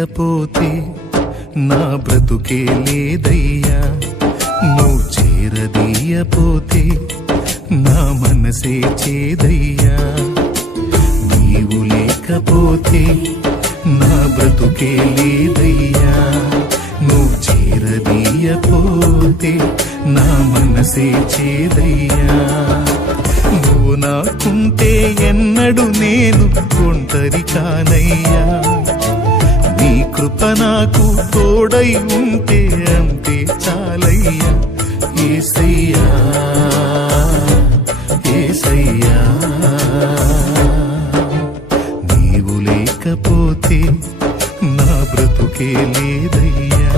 లేకపోతే నా బ్రతుకే లేదయ్యా, నువ్వు చేరదీయపోతే నా మనసే చేదయ్యా. నీవు లేకపోతే నా బ్రతుకే లేదయ్యా, నువ్వు చేరదీయపోతే నా మనసే చేదయ్యా. నువ్వు నాకుంటే ఎన్నడు నేను ఒంటరి కానయ్యా, నీ కృప నాకు తోడై ఉంటే అంతే చాలయ్యా. యేసయ్యా యేసయ్యా, నీవు లేకపోతే నా బ్రతుకే లేదయ్యా,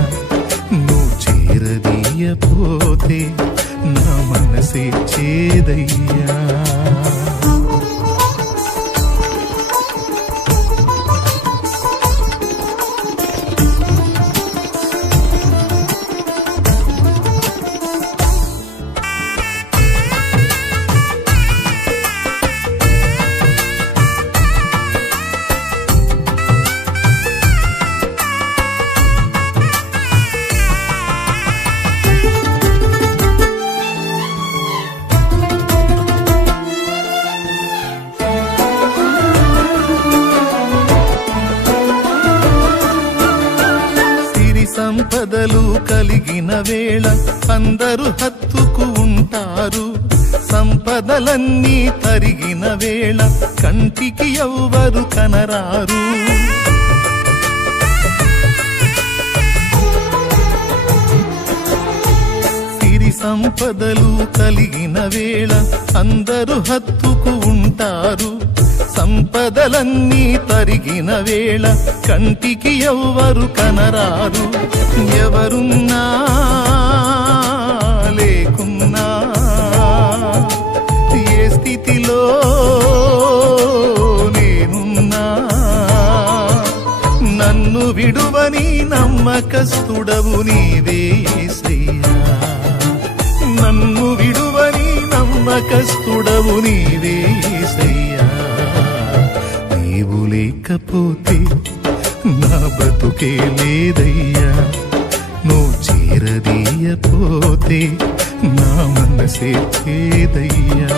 నువ్వు చేరదీయపోతే నా మనసే చేదయ్యా. సంపదలు కలిగిన వేళ అందరూ హత్తుకు ఉంటారు, సంపదలన్నీ తరిగిన వేళ కంటికి ఎవ్వరు కనరారు. సిరి సంపదలు కలిగిన వేళ అందరూ హత్తుకు ఉంటారు, సంపదలన్నీ తరిగిన వేళ కంటికి ఎవ్వరు కనరారు. ఎవరున్నా లేకున్నా ఏ స్థితిలో నేనున్నా నన్ను విడువని నమ్మకస్తుడవు నీవే యేసయ్యా, నన్ను విడువని నమ్మకస్తుడవు నీవే యేసయ్యా. నీవు లేకపోతే నా బ్రతుకే లేదయ్యా, నువ్వు చేరదీయపోతే నా మనసే చేదయ్యా.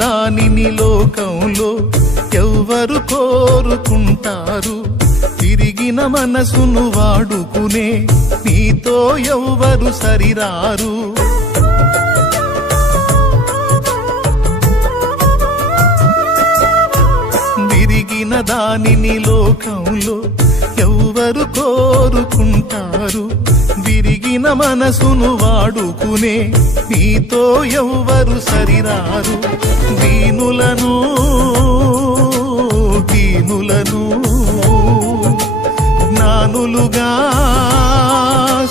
దానిని లోకంలో ఎవ్వరు కోరుకుంటారు, తిరిగిన మనసును వాడుకునే నీతో ఎవ్వరు సరిరారు. తిరిగిన దానిని లోకంలో ఎవ్వరు కోరుకుంటారు, విరిగిన మనసును వాడుకునే నీతో ఎవ్వరు సరిరారు. దీనులను దీనులను జ్ఞానులుగా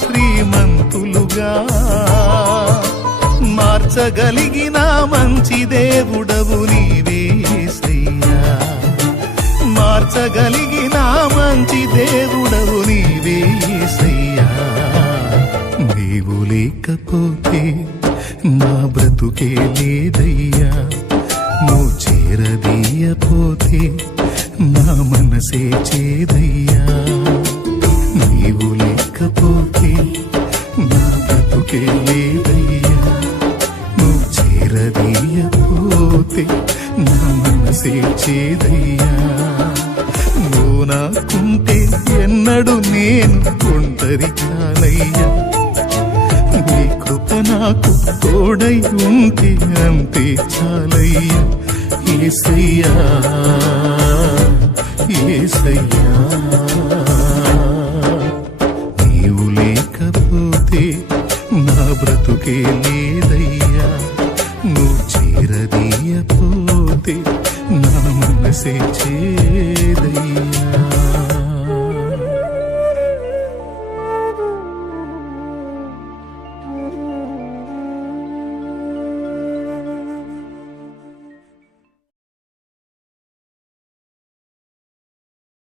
శ్రీమంతులుగా మార్చగలిగిన మంచి దేవుడవు నీవే యేసయ్యా, మార్చగలిగిన మంచి దేవుడవు నీవే యేసయ్యా. నీవు లేకపోతే నా బ్రతుకే లేదయ్యా, నువ్వు చేరదీయపోతే నా మనసే చేదయ్యా. నీవు లేకపోతే నా బ్రతుకే లేదయ్యా, నువ్వు చేరదీయపోతే నా మనసే చేదయ్యా. నువ్వు నాకుంటే ఎన్నడు నేను ఒంటరి కానయ్యా, నీ కృప నాకు తోడై ఉంటే అంతే చాలయ్యా. యేసయ్యా యేసయ్యా, నీవు లేకపోతే నా బ్రతుకే